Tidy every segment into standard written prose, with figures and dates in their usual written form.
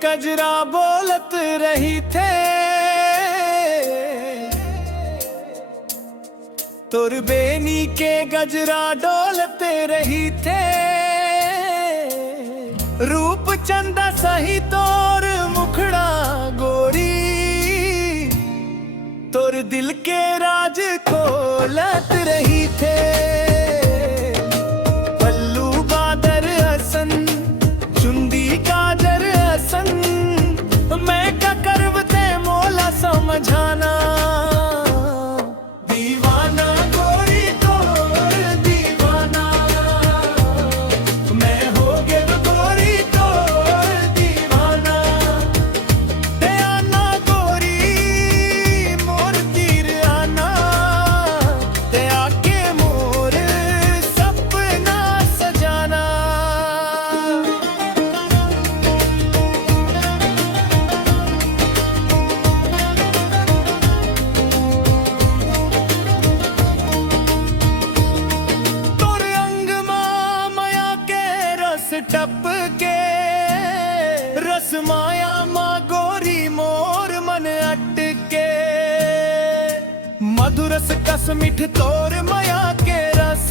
कजरा बोलत रही थे, तोर बेनी के गजरा डोलते रही थे। रूप चंदा सही तोर मुखड़ा गोरी, तोर दिल के राज खोलत रही थे। पल्लू बादर हसन चुंदी काजर हसन, मैं क्या करवते मोला समझाना। दीवाना गोरी तोर दीवाना, मैं हो गए गोरी तोर दीवाना। ते आना गोरी मोर तीर आना, ते आके मोर सपना सजाना। टप के रस माया माँ गोरी मोर मन अटके, मधुरस कस मिठ तोर माया के रस।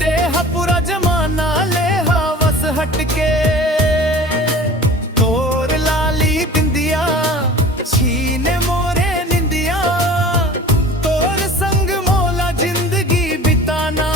तेहा पूरा जमाना ले हवस हटके, तोर लाली बिंदिया छीने मोरे निंदिया, तोर संग मोला जिंदगी बिताना।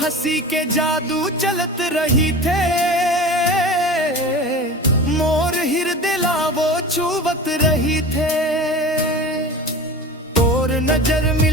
हंसी के जादू चलत रही थे, मोर हृदय लावो छुवत रही थे। तोर नजर में